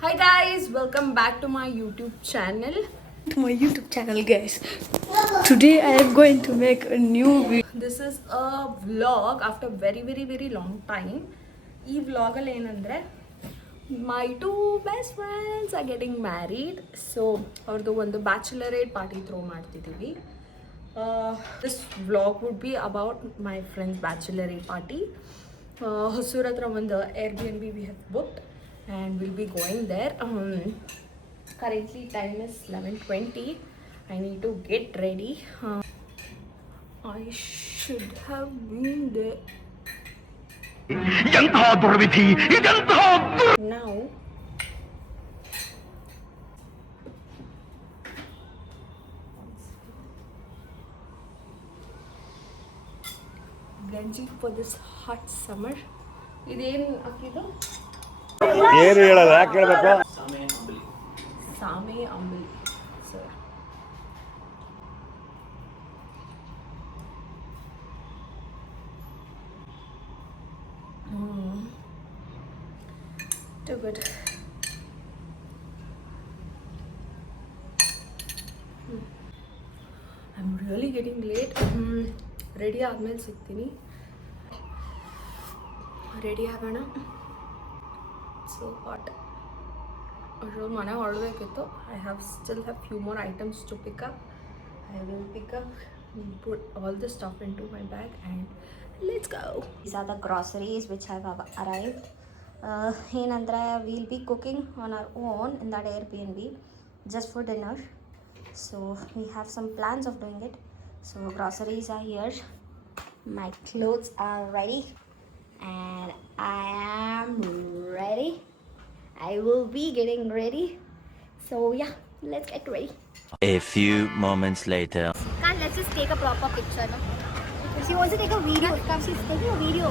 Hi guys, welcome back to my YouTube channel. Guys. Today I am going to make a new video. This is a vlog after very long time. ಈ vlog ಅಲ್ಲಿ ಏನಂದ್ರೆ my two best friends are getting married. So ಅವ್ರದ್ದು ಒಂದು ಬ್ಯಾಚುಲರೇಟ್ party throw ಮಾಡ್ತಿದ್ದೀವಿ. This vlog would be about my friend's bachelorette party. Hosur ಹತ್ರ ಒಂದು Airbnb we have booked and we'll be going there. Currently time is 11:20. I need to get ready. I should have been there. Now ganji for this hot summer. ಇದೇನು ಹಾಕಿದ್ದು ಏನು ಹೇಳಲ್ಲ ಯಾಕೆ ಹೇಳ್ಬೇಕು ಸಾಮೆ ಅಂಬಲಿ sir too good. I'm really getting late. Ready ಆದ್ಮೇಲೆ ಸಿಗ್ತೀನಿ. ರೆಡಿ ಆಗೋಣ. So hot. ಮನೆ ಹೊರಡಬೇಕಿತ್ತು. I still have few more items to pick up. I will pick up, put all the stuff into my bag and let's go. These are the groceries which have arrived. ಏನಂದರೆ we'll be cooking on our own in that Airbnb just for dinner. So we have some plans of doing it. So groceries are here. My clothes are ready. And I am ready. I will be getting ready. So yeah, let's get ready. A few moments later. Can't let's just take a proper picture, no? She wants to take a video. Come, she's taking a video.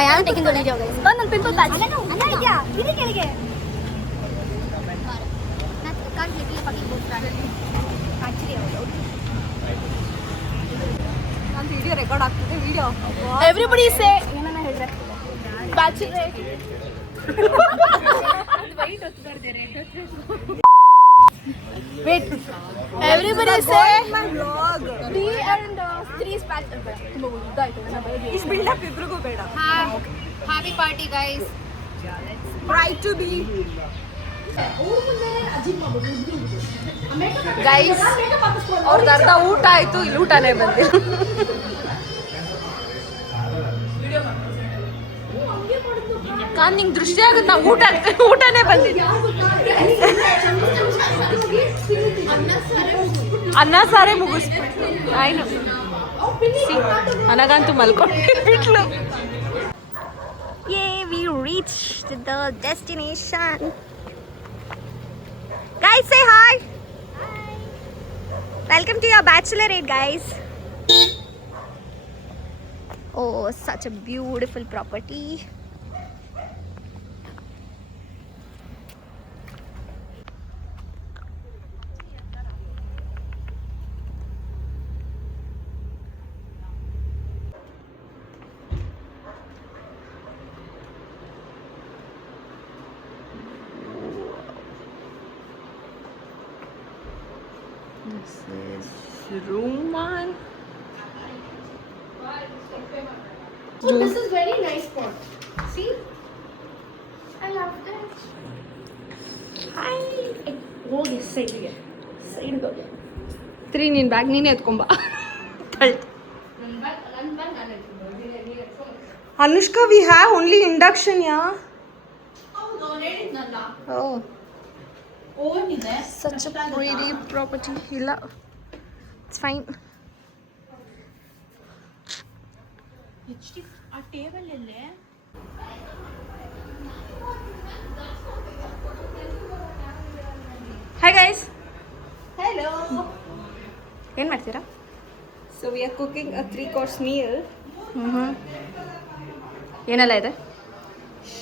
I am taking the video, guys. One pimple patch. Anna, yeah. This is kelige. Can't take a fucking book. Actually, ನಾನು video record ಆಗ್ತಿದೆ. Video everybody say ಏನನ್ನ ಹೇಳ್ರೆ bachelor wait everybody say my vlog 3 and 3 spell ತುಂಬಾ ಉದ್ದಾಯ್ತು ಇಷ್ಟು build up ಇಬ್ರಿಗೂ ಬೇಡ. happy party guys Try to be guys ಅವ್ರದ್ದು ಅರ್ಧ ಊಟ ಆಯ್ತು, ಇಲ್ಲಿ ಊಟನೇ ಬಂದಿಲ್ಲ. ಕಾನ್ ನಿಂಗೆ ದೃಷ್ಟಿ ಆಗುತ್ತೆ, ನಾವು ಊಟನೇ ಬಂದಿಲ್ಲ. ಅನ್ನ ಸಾರೇ ಮುಗಿಸ್ಬಿಟ್ಲು. ಆಯ್ತು ನನಗಂತೂ ಮಲ್ಕೊಂಡಿಟ್ಲು. yay we reached the destination guys say hi welcome to your bachelorette guys oh such a beautiful property This is room 1. Oh, this is very nice spot. See? I love that. Hi. ಹೋಗಿ ಸೈಡ್ಗೆ ಹೋಗಿ 3 ನಿನ್ನ bag ನೀನೇ ಎತ್ಕೊಂಬ. Anushka we have only induction yeah. Oh. Such a pretty property. ಇಲ್ಲ, it's fine. ಆ table ಎಲ್ಲೇ Hi guys. Hello. ಏನು ಮಾಡ್ತೀರಾ? So we are cooking a 3-course meal. ಏನೆಲ್ಲ ಇದೆ?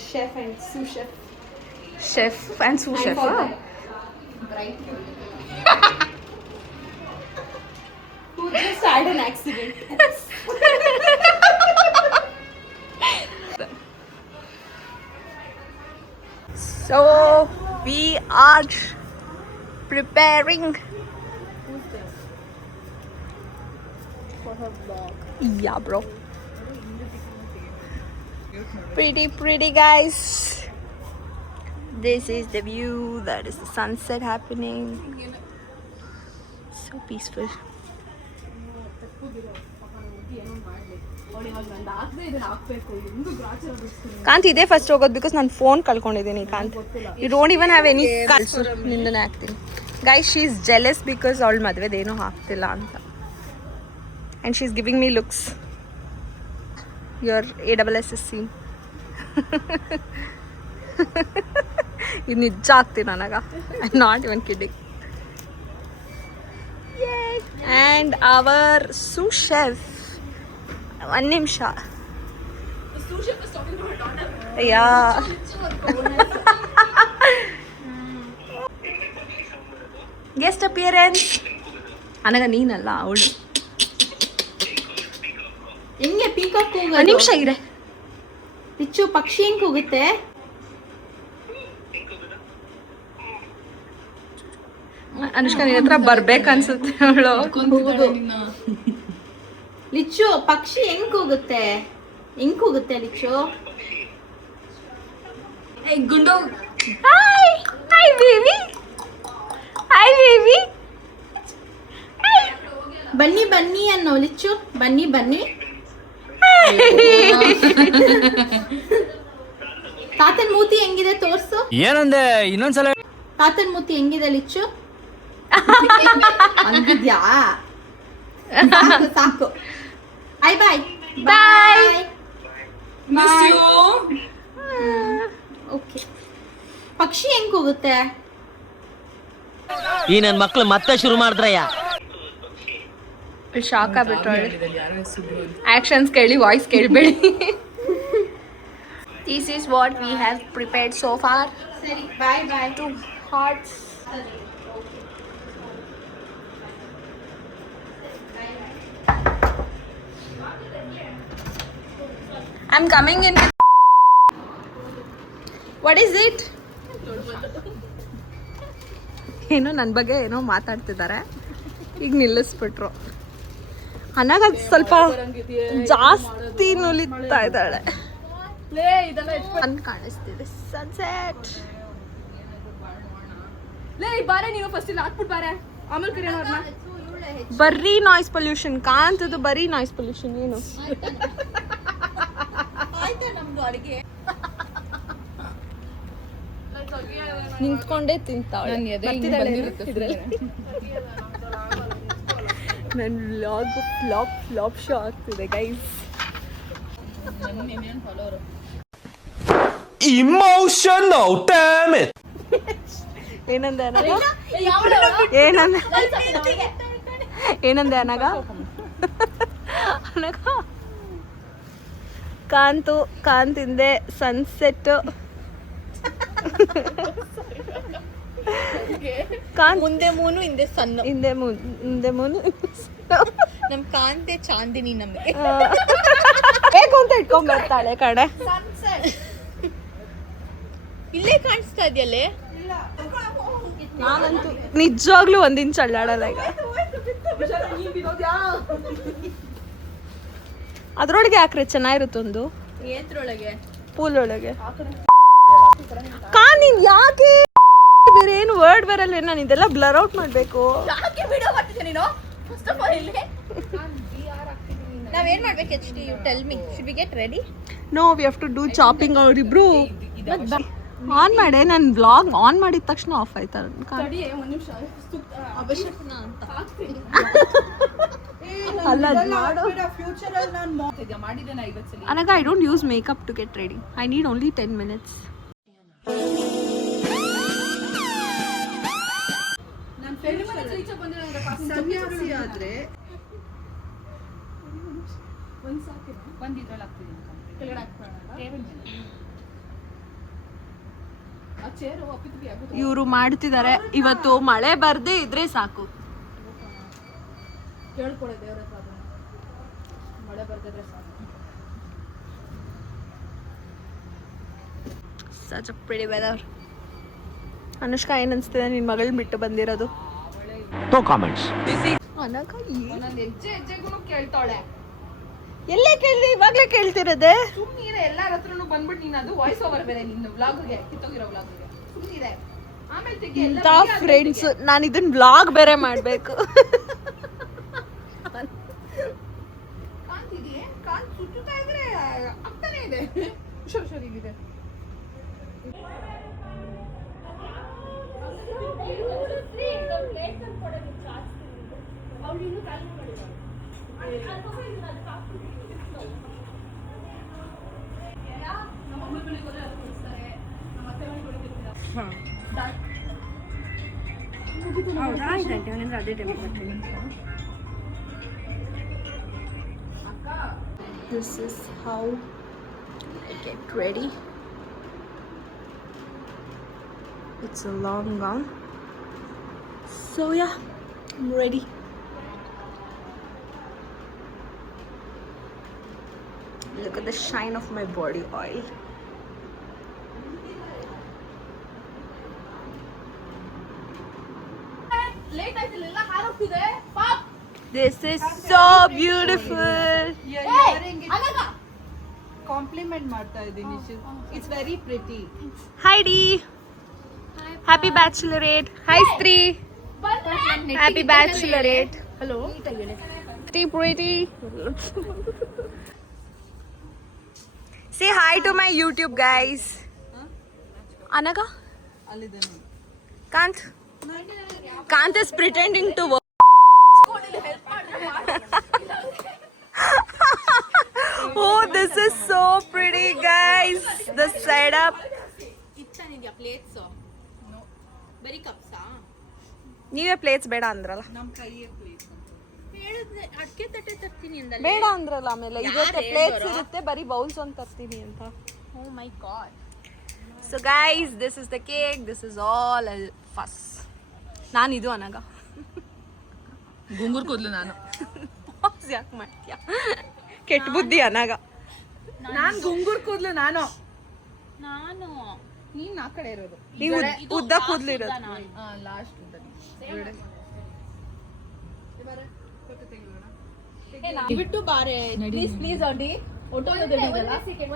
Chef and sous chef. Chef and sous chef. Bright. Who just had an accident. So We are preparing For her vlog. Yeah, bro. Pretty, guys. This is the view. That is the sunset happening. So peaceful. Kant ಇದೇ first ಹೋಗೋದು because ನಾನು phone ಕಳ್ಕೊಂಡಿದ್ದೀನಿ can't you don't even have any ನಿಂದನೇ ಹಾಕ್ತೀನಿ guys she is jealous because ಅವಳ ಮದುವೆದೇನೂ ಹಾಕ್ತಿಲ್ಲ ಅಂತ and she is giving me looks your ASSC ಇದು ನಿಜ ಆಗ್ತೀನಿ ನನಗ I not even kidding and our sous chef ಒಂದು ನಿಮಿಷ ಯಾ ಗೆಸ್ಟ್ ಅಪಿಯರೆನ್ಸ್ ನನಗ ನೀನಲ್ಲ ಅವಳು ಹೆಂಗೆ ಪೀಕಾಕ್ ಒಂದು ಹೋಗೋದು? ನಿಮಿಷ ಇರೆ ರಿಚ್ಚು ಪಕ್ಷಿ ಹೆಂಗ್ ಹೋಗುತ್ತೆ? ಅನುಷ್ಕಾ ನಿನ್ನ ಹತ್ರ ಬರ್ಬೇಕನ್ಸುತ್ತೆ ಅವಳು ಲಿಚ್ಚು ಪಕ್ಷಿ ಹೆಂಗ್ ಹೋಗುತ್ತೆ? ಹೆಂಗ್ ಹೋಗುತ್ತೆ ಲಿಚ್ಚು? ಗುಂಡು hi hi baby hi baby ಬನ್ನಿ ಬನ್ನಿ ಅನ್ನೋ ಲಿಚ್ಚು, ಬನ್ನಿ ಬನ್ನಿ. ತಾತನ್ ಮೂತಿ ಹೆಂಗಿದೆ ತೋರ್ಸು. ಏನಂದೆ ಇನ್ನೊಂದ್ಸಲ ತಾತನ್ ಮೂತಿ ಹೆಂಗಿದೆ ಲಿಚ್ಚು? ಅಂದಿದ್ಯಾ? ಸಾಕು ಸಾಕು. Bye bye bye bye. Okay. ಪಕ್ಷಿ ಹೆಂಗ್ ಹೋಗುತ್ತೆ? ಈ ನನ್ ಮಕ್ಳು ಮತ್ತೆ ಶುರು ಮಾಡಿದ್ರಯ್ಯ. ಶಾಕ್ ಆಗ್ಬಿಟ್ರೊಳ್ಳೆ ಆಕ್ಷನ್ಸ್ ಕೇಳಿ ವಾಯ್ಸ್ ಕೇಳಬೇಡಿ this is what we have prepared so far ಸರಿ bye bye. 2 hearts I'm coming in. What is it? ಏನೋ ನನ್ನ ಬಗ್ಗೆ ಏನೋ ಮಾತಾಡ್ತಿದ್ದಾರೆ ಈಗ ನಿಲ್ಲಿಸ್ಬಿಟ್ರು ಅನಾಗ ಸ್ವಲ್ಪ ಜಾಸ್ತಿ ನುಲಿತಾ ಇದ್ದಾಳೆ ಅಂತ ಕಾಣಿಸ್ತಿದೆ ಸನ್ಸೆಟ್ ಬರೀ ನಾಯ್ಸ್ ಪೊಲ್ಯೂಷನ್ ಕಾಣ್ತದ್ದು ಬರೀ ನಾಯ್ಸ್ ಪೊಲ್ಯೂಷನ್ ಏನು ನಿಂತ್ಕೊಂಡೇ ತಿಂತಾಳೆ ನನ್ನ ವ್ಲಾಗ್ ಫ್ಲಾಪ್ ಶೋ ಆಗ್ತಿದೆ ಗೈಸ್ Emotional, damn it! ಏನಂದೆ ಅನಗ ಏನಂದೆ ಅನಗ ಅನಗ ಕಾಂತಿಂದೆ ಸನ್ಸೆಟ್ ಮುಂದೆ ಮೂನು ಹಿಂದೆ ಸಣ್ಣ. ಹಿಂದೆ ಮೂನು ನಮ್ ಕಾಂತೆ ಚಾಂದಿನಿ ನಮ್ಗೆ. ಬೇಕು ಅಂತ ಇಟ್ಕೊಂಡ್ ಬರ್ತಾಳೆ ಕಡೆ ಇಲ್ಲೇ ಕಾಣಿಸ್ತಾ ಇದೆಯಲ್ಲೇ. ನಾನಂತೂ ನಿಜವಾಗ್ಲೂ ಒಂದಿನ ಚಳ್ಳಾಡಲ್ಲ ಈಗ ಅದ್ರೊಳಗೆ ಹಾಕ್ರೆ ಚೆನ್ನಾಗಿರುತ್ತೊಂದು ಏತ್ರೊಳಗೆ ಪೂಲ್ ಒಳಗೆ ನೀನ್ ಯಾಕೆ ಬೇರೆ ಏನು ವರ್ಡ್ ಬರಲ್ಲ ನಾನು ಇದೆಲ್ಲ ಬ್ಲರ್ ಔಟ್ ಮಾಡ್ಬೇಕು ಯಾಕೆ ವಿಡಿಯೋ ಮಾಡ್ತಿದ್ದೆ ನೀನು? ಫಸ್ಟ್ ಆಫ್ ಆಲ್ ಇಲ್ಲಿ ನಾವೇನ್ ಮಾಡ್ಬೇಕು? HD you tell me, should we get ready? No we have to do chopping ಅವ್ರಿಬ್ರು ಆನ್ ಮಾಡೆ ನಾನು ವ್ಲಾಗ್ ಆನ್ ಮಾಡಿದ ತಕ್ಷಣ ಆಫ್ ಆಯ್ತಾ ಅವಶ್ಯಕನಾ ಅಂತ ಅಲ್ಲ ಅನಗ I don't use makeup to get ready I need only 10 minutes ಸನ್ಯಾಸಿ ಆದ್ರೆ ಇವರು ಮಾಡ್ತಿದ್ದಾರೆ ಇವತ್ತು ಮಳೆ ಬರ್ದೇ ಇದ್ರೆ ಸಾಕು ಮಳೆ ಬರ್ದಿದ್ರೆ ಸಾಕು. such a pretty weather Anushka ಏನ್ ಅನ್ಸ್ತಿದೆ ನಿನ್ ಮಗಳ್ ಬಿಟ್ಟು ಬಂದಿರೋದು? No comments. ಅನಕ ಒಂದೊಂದು ಹೆಜ್ಜೆಗೂ ಕೇಳ್ತಾಳೆ. ಎಲ್ಲೇ ಕೇಳಿ ಇವಾಗ್ಲೇ ಕೇಳ್ತಿರೋದೆ. ಸುಮ್ಮನಿರೆ, ಎಲ್ಲಾರ ಹತ್ರನು ಬಂದ್ಬಿಟ್ಟು ನೀನು ಅದು ವಾಯ್ಸ್ ಓವರ್ ಬೇರೆ ನಿನ್ನ ವ್ಲಾಗ್ಗೆ, ಕಿತ್ತೋಗಿರೋ ವ್ಲಾಗ್ಗೆ ಸುಮ್ಮನಿರೆ. ಆಮೇಲೆ ತೆಗಿ ಎಲ್ಲ ಫ್ರೆಂಡ್ಸ್, ನಾನು ಇದನ್ನ ವ್ಲಾಗ್ ಬೇರೆ ಮಾಡ್ಬೇಕು. ಕಾಣ್ತಿದೆಯೇ? ಸುತ್ತುತ್ತಾ ಇದ್ರೆ ಆಗ್ತಾನೆ ಇದೆ. ಹುಷಾರಿಗಿದೆ. This is how I get ready. It's a long gown. So yeah, I'm ready. Look at the shine of my body oil. Late ಆಯ್ತಿಲ್ಲ, ಎಲ್ಲ ಹಾರೋಗ್ತಿದೆ. ಪಾಪ್ This is so beautiful. Compliment ಮಾಡ್ತಾ ಇದ್ದೀನಿ. It's very pretty. Hi Dee. Happy bachelorette. Hi Stree. Happy bachelorette. Hello. Pretty pretty. Say hi to my YouTube guys. Anaga? Kant is pretending to work. Oh, this is so pretty guys. The setup. ನೀವೇ plates ಬೇಡ ಅಂದ್ರಲ್ಲ, ಬೇಡ ಅಂದ್ರಲ್ಲ. ಆಮೇಲೆ ಇದಕ್ಕೆ plates ಇರುತ್ತೆ, ಬರೀ bowls ಒಂದು ತರ್ತೀನಿ ಅಂತ. Oh my god. So guys, this is the cake. This is all fuss. ನಾನು ಇದು ಅನಗ ಗುಂಗುರ್ ಕೂದ್ಲು ನಾನು. ಯಾಕೆ ಮಾಡ್ತೀಯ? ಕೆಟ್ಟ ಬುದ್ಧಿ ಅನಗ. ನಾನು ಗುಂಗುರ್ ಕೂದ್ಲು ನಾನು. ನಾನು ನೀನ್ ಆ ಕಡೆ ಇರೋದು. ನೀವು ಉದ್ದ ಕೂದ್ಲು ಇರೋದು. ಲಾಸ್ಟ್ ಬಿಟ್ಟು ಬಾರೆ ಪ್ಲೀಸ್ ಪ್ಲೀಸ್ ಆಂಟಿ.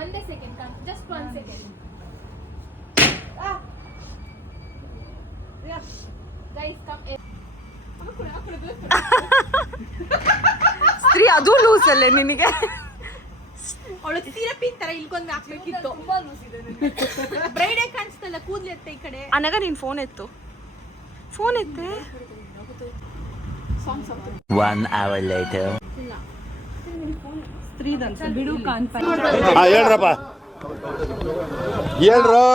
ಒಂದೇ second just 1 second. Guys come. ಸ್ತ್ರೀ ಅದು ಲೂಸ್ ಅಲ್ಲೇ ನಿನಗೆ. ಅವಳು ಸಿರಪಿನ್ ತರ ಇಲ್ಕೊಂಡ್ ಹಾಕ್ಬೇಕಿತ್ತು. ತುಂಬಾ ಲೂಸ್ ಇದೆ. ಬ್ರೈಡೇ ಕಾಣಿಸ್ತಲ್ಲ, ಕೂದ್ಲು ಎತ್ತ ಈ ಕಡೆ. ಅನಗ ನೀನ್ ಫೋನ್ ಎತ್ತು. ಫೋನ್ ಎತ್ತೆ. 1 hour later. ಬಿಡು ಕಾಣ್ಪ. ಹೇಳ್ರಪ್ಪ, ಹೇಳ್ರು.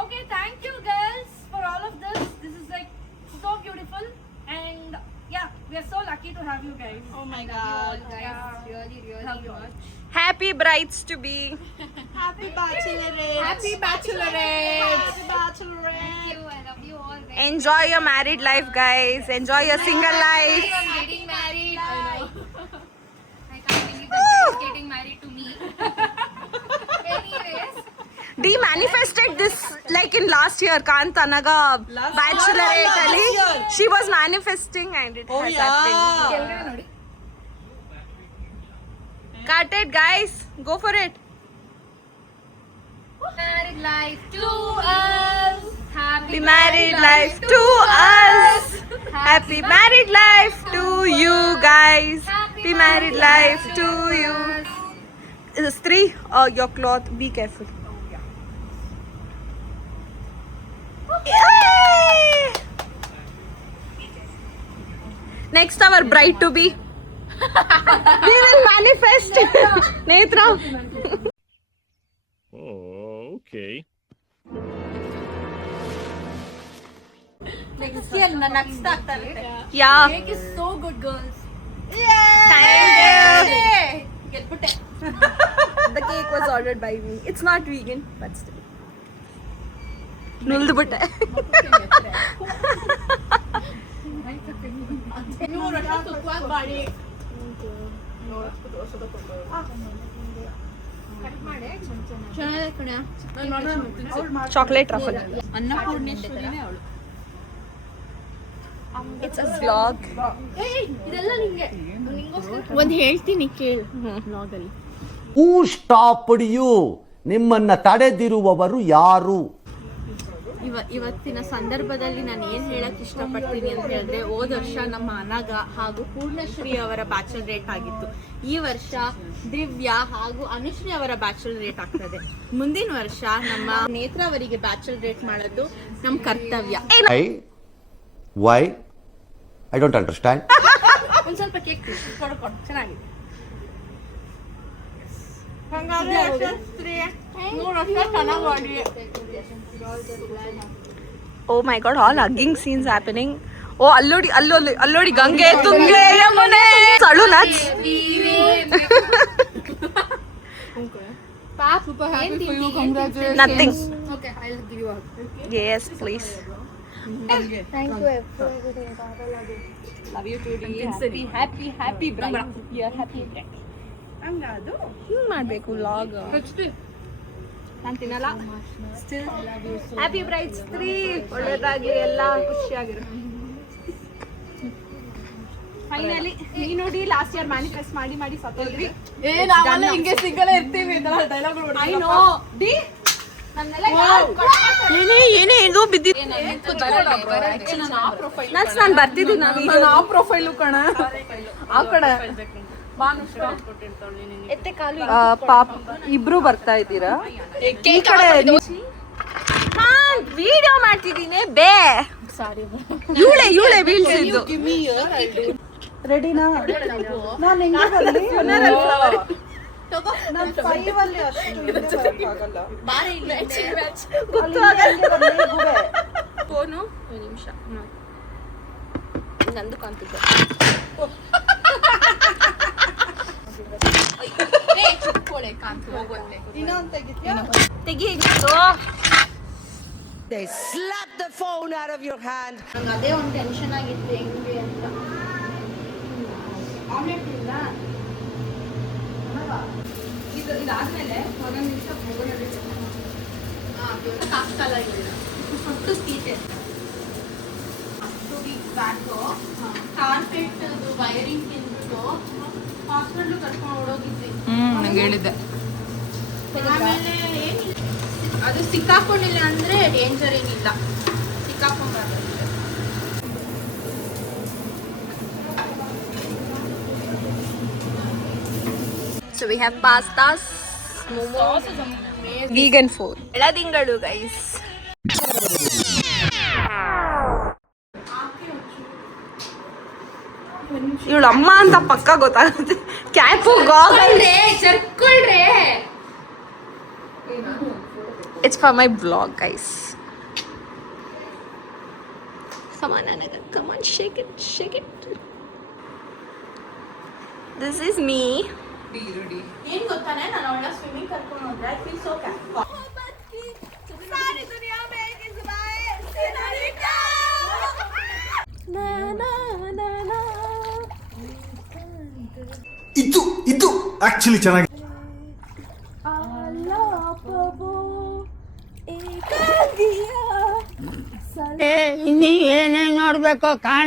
Okay, thank you girls for all of this. This is like so beautiful, and yeah, we are so lucky to have you guys. Oh my god. Yeah, really Love you all. Happy brides to be. Happy bachelorette. Happy bachelorette. Happy bachelorette. Thank you. I love you all. Enjoy your married life, guys. Enjoy your single life. I'm getting married. I know. I can't believe that he is getting married to me. Anyways. Dee manifested this like in last year. Kant Anaga bachelorette ali. She was manifesting and it has happened. Cut it, guys. Go for it. Married life to us. Happy married life to us. Happy married life to you guys. Happy married life to you. Stree, your cloth. Be careful. Yay! Next, our bride to be. We will manifest. Netra. Oh, okay. Next ಆಗ್ತಾ ಇರುತ್ತೆ. Yeah. Cake is so good, girls. Thank you. ಗೆದ್ಬಿಟ್ಟೆ. The cake was ordered by me. It's not vegan, but still. ನುಲ್ದು ಬಿಟ್ಟೆ. ನೀವು ರೊಟ್ಟಿ ತುಪ್ಪವಾಗಿ ಮಾಡಿ. Chocolate truffle. It's a vlog. ಒಂದು ಹೇಳ್ತೀನಿ ಕೇಳು ಬ್ಲಾಗಲ್ಲಿ. ಹೂ stopped you? ನಿಮ್ಮನ್ನ ತಡೆದಿರುವವರು ಯಾರು? ಇವತ್ತಿನ ಸಂದರ್ಭದಲ್ಲಿ ನಾನು ಏನು ಹೇಳಕ್ ಇಷ್ಟಪಡ್ತೀನಿ ಅಂತ ಹೇಳಿದ್ರೆ, ಹೋದ ವರ್ಷ ನಮ್ಮ ಅನಗ ಹಾಗೂ ಪೂರ್ಣಶ್ರೀ ಅವರ ಬ್ಯಾಚಲರೇಟ್ ಆಗಿತ್ತು. ಈ ವರ್ಷ ದಿವ್ಯಾ ಹಾಗೂ ಅನುಶ್ರೀ ಅವರ ಬ್ಯಾಚಲರೇಟ್ ಆಗ್ತದೆ. ಮುಂದಿನ ವರ್ಷ ನಮ್ಮ ನೇತ್ರ ಅವರಿಗೆ ಬ್ಯಾಚಲರೇಟ್ ಮಾಡೋದು ನಮ್ಮ ಕರ್ತವ್ಯ. ವೈ? I don't understand. ಒಂದ್ ಸ್ವಲ್ಪ ಕೇಕ್ ಕೊಡ್ಕೊಡು, ಚೆನ್ನಾಗಿದೆ. Oh my god, all hugging scenes happening. Oh, allodi Gange, Tunge, Yamune. Salu nuts. Super happy for you. Congratulations. Nothing. Okay, I'll give you a hug. Yes, please. Thank you. Love you too. Happy bride. You're happy bride. ಹಂಗಾದು ಹಿಂಗ್ ಮಾಡ್ಬೇಕು vlog. ನಾನು ತಿನ್ನಲ್ಲ. Still happy Bryde's 3 ಒಳ್ಳೆದಾಗಿ ಎಲ್ಲ ಖುಷಿಯಾಗಿರು. Finally ನೀ ನೋಡಿ last year manifest ಮಾಡಿ ಸತ್ತೋದ್ರಿ. ಹಿಂಗೆ single ಇರ್ತೀವಿ ಡೈಲಾಗ್. ಐ ನೋ ಡಿ ಏನೇ ಇದು ಬಿದ್ದಿದ್ದು. ನಾನು ಬರ್ತಿದ್ದೀನಿ. ನಾನು ಪ್ರೊಫೈಲು ಕಣ ಆ ಕಡೆ ಪಾಪ ಇಬ್ರು ಬರ್ತಾ ಇದ್ದೀರಾ? ಈ ಕಡೆ ವಿಡಿಯೋ ಮಾಡ್ತಿದ್ದೀನಿ. ಬೇ ಇವಳೆ ಬೀಳ್ಸಿದ್ದು. ರೆಡಿನಾ? ನಾನು ಹೆಂಗೆ ಬರಲಿ? ನಾನು 5 ಅಲ್ಲಿ ಅಷ್ಟು ಫೋನು ನಿಮಿಷ ನಂದು ಕಾಣ್ತಿದ್ದೆ. ಅದೇ ಒಂದು ಟೆನ್ಷನ್ ಆಗಿತ್ತು ಹೆಂಗೆ ಅಂತ. ಇದಾದ್ಮೇಲೆ ಕಾರ್ಪೆಟ್ ವೈರಿಂಗ್ ತಿಂದ್ಬಿಟ್ಟು ಹಾಸ್ಪಿಟ್ಲ್ ಕರ್ಕೊಂಡು ಓಡೋಗಿದ್ವಿ. ನಂಗೆ ಹೇಳಿದ್ದೆ. ಆಮೇಲೆ ಏನಿಲ್ಲ, ಅದು ಸಿಕ್ಕಾಕೊಂಡಿಲ್ಲ ಅಂದ್ರೆ ಡೇಂಜರ್ ಏನಿಲ್ಲ, ಸಿಕ್ಕಾಕೊಂಡ್ಬಾರ್ದು. So we have pastas, momos, vegan food. ಎಳದಿಂಗಳು ಗೈಸ್. ಇವಳು ಅಮ್ಮ ಅಂತ ಪಕ್ಕ ಗೊತ್ತಾಗುತ್ತೆ. ಕ್ಯಾಪು ಗಾಗಲ್ರೆ ಚರ್ಕೊಳ್ರೆ. It's for my vlog guys. Come on Anaga, come on, shake it. This is me. ಏನ್ ಗೊತ್ತಾನೆ, ನಾನು ಅವಳ ಸ್ವಿಮ್ಮಿಂಗ್ ಕರ್ಕೊಂಡು ಹೋದ್ರೆ ಐ ಫೀಲ್ ಸೋ ಇದು ಆಕ್ಚುಲಿ ಚೆನ್ನಾಗಿ. ನೀ ಏನೇನ್ ನೋಡ್ಬೇಕು ಕಾಣ.